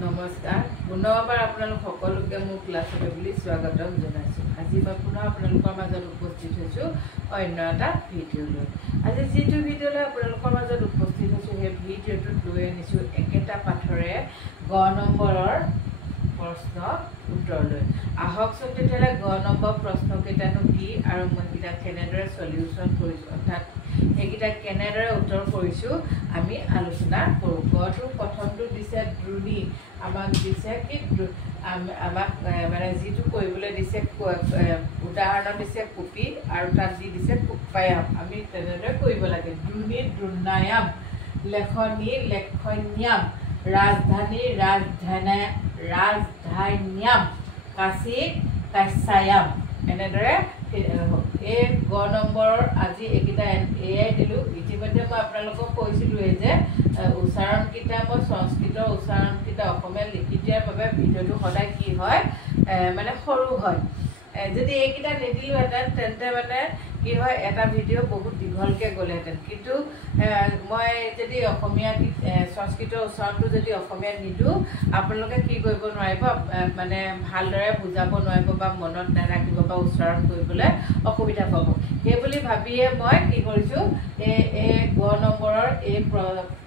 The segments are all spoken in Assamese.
নমস্কাৰ পুনৰবাৰ আপোনালোক সকলোকে মোৰ ক্লাছলৈ বুলি স্বাগতম জনাইছোঁ। আজি মই পুনৰ আপোনালোকৰ মাজত উপস্থিত হৈছোঁ অন্য এটা ভিডিঅ' লৈ। আজি যিটো ভিডিঅ' লৈ আপোনালোকৰ মাজত উপস্থিত হৈছোঁ সেই ভিডিঅ'টোত লৈ আনিছোঁ একেটা পাঠৰে গ নম্বৰৰ প্ৰশ্ন উত্তৰ লৈ। আহকচোন তেতিয়াহ'লে গ নম্বৰ প্ৰশ্নকেইটানো কি আৰু মই সেইকেইটা কেনেদৰে সলিউশ্যন কৰিছোঁ, অৰ্থাৎ সেইকেইটা কেনেদৰে উত্তৰ কৰিছোঁ আমি আলোচনা কৰোঁ। গটোৰ প্ৰথমটো দিছে দ্ৰোণী, আমাক দিছে কি আমাক মানে যিটো কৰিবলৈ দিছে উদাহৰণ দিছে কপি আৰু তাত যি দিছে কুপ্পায়াম। আমি তেনেদৰে কৰিব লাগে। দ্ৰোণী দ্ৰোণায়াম, লেখনী লেখন্যাম, ৰাজধানী ৰাজধান্যাম, কাশী কাশ্যায়াম। এনেদৰে এই গ নম্বৰৰ আজি এইকেইটা এয়াই দিলোঁ। ইতিমধ্যে মই আপোনালোকক কৈছিলোঁৱেই যে উচ্চাৰণকেইটা মই সংস্কৃতৰ উচ্চাৰণকেইটা অসমীয়াত লিখি দিয়াৰ বাবে ভিডিঅ'টো সদায় কি হয় মানে সৰু হয়। যদি এইকেইটা নিদিলোহেঁতেন তেন্তে মানে কি হয় এটা ভিডিঅ' বহুত দীঘলকৈ গ'লহেঁতেন। কিন্তু মই যদি অসমীয়া সংস্কৃতৰ উচ্চাৰণটো যদি অসমীয়াত নিদিওঁ আপোনালোকে কি কৰিব নোৱাৰিব, মানে ভালদৰে বুজাব নোৱাৰিব বা মনত নাৰাখিব বা উচ্চাৰণ কৰিবলৈ অসুবিধা পাব। সেইবুলি ভাবিয়ে মই কি কৰিছোঁ এই গ নম্বৰৰ এই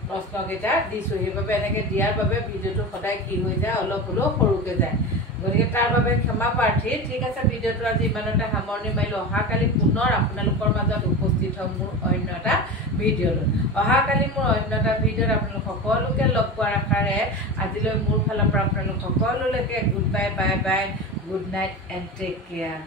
প্ৰশ্নকেইটা দিছোঁ। সেইবাবে এনেকৈ দিয়াৰ বাবে ভিডিঅ'টো সদায় কি হৈ যায় অলপ হ'লেও সৰুকৈ যায়। গতিকে তাৰ বাবে ক্ষমা প্ৰাৰ্থী। ঠিক আছে, ভিডিঅ'টো আজি ইমানতে সামৰণি মাৰিলোঁ। অহাকালি পুনৰ আপোনালোকৰ মাজত উপস্থিত হ'ম মোৰ অন্য এটা ভিডিঅ' লৈ। অহাকালি মোৰ অন্য এটা ভিডিঅ'ত আপোনালোক সকলোকে লগ পোৱাৰ আশাৰে আজিলৈ মোৰ ফালৰ পৰা আপোনালোক সকলোলৈকে good bye, bye bye, good night and take care.